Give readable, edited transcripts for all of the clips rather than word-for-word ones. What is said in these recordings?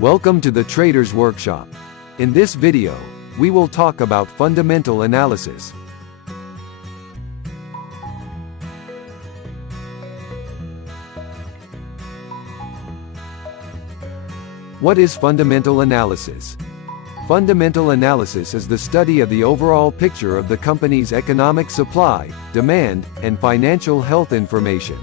Welcome to the Traders Workshop. In this video, we will talk about fundamental analysis. What is fundamental analysis? Fundamental analysis is the study of the overall picture of the company's economic supply, demand, and financial health information.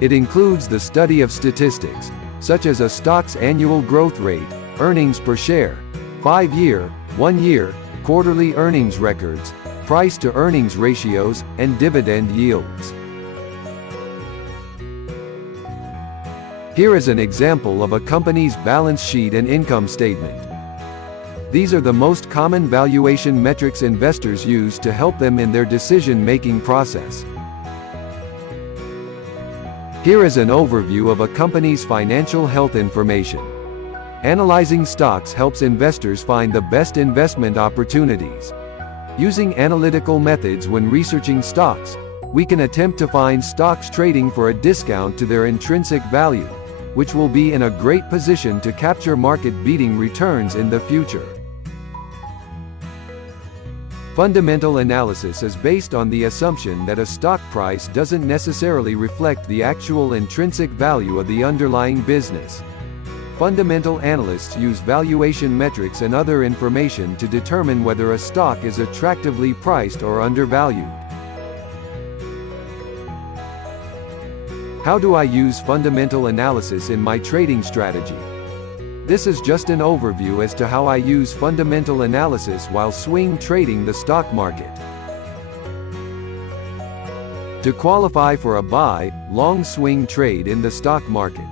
It includes the study of statistics, such as a stock's annual growth rate, earnings per share, 5-year, 1-year, quarterly earnings records, price-to-earnings ratios, and dividend yields. Here is an example of a company's balance sheet and income statement. These are the most common valuation metrics investors use to help them in their decision-making process. Here is an overview of a company's financial health information. Analyzing stocks helps investors find the best investment opportunities. Using analytical methods when researching stocks, we can attempt to find stocks trading for a discount to their intrinsic value, which will be in a great position to capture market-beating returns in the future. Fundamental analysis is based on the assumption that a stock price doesn't necessarily reflect the actual intrinsic value of the underlying business. Fundamental analysts use valuation metrics and other information to determine whether a stock is attractively priced or undervalued. How do I use fundamental analysis in my trading strategy? This is just an overview as to how I use fundamental analysis while swing trading the stock market. To qualify for a buy, long swing trade in the stock market,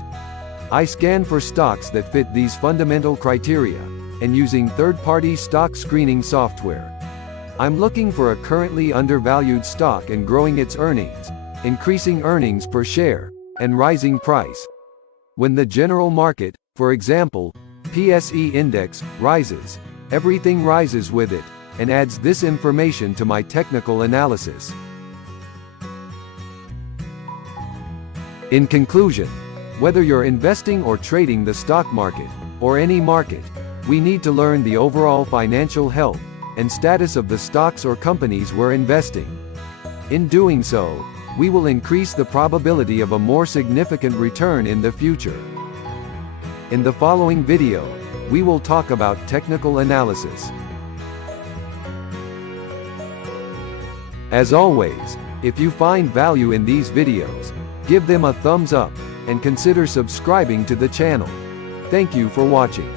I scan for stocks that fit these fundamental criteria, and using third-party stock screening software, I'm looking for a currently undervalued stock and growing its earnings, increasing earnings per share, and rising price. When the general market, for example, PSE index, rises, everything rises with it, and adds this information to my technical analysis. In conclusion, whether you're investing or trading the stock market, or any market, we need to learn the overall financial health and status of the stocks or companies we're investing. In doing so, we will increase the probability of a more significant return in the future. In the following video, we will talk about technical analysis. As always, if you find value in these videos, give them a thumbs up, and consider subscribing to the channel. Thank you for watching.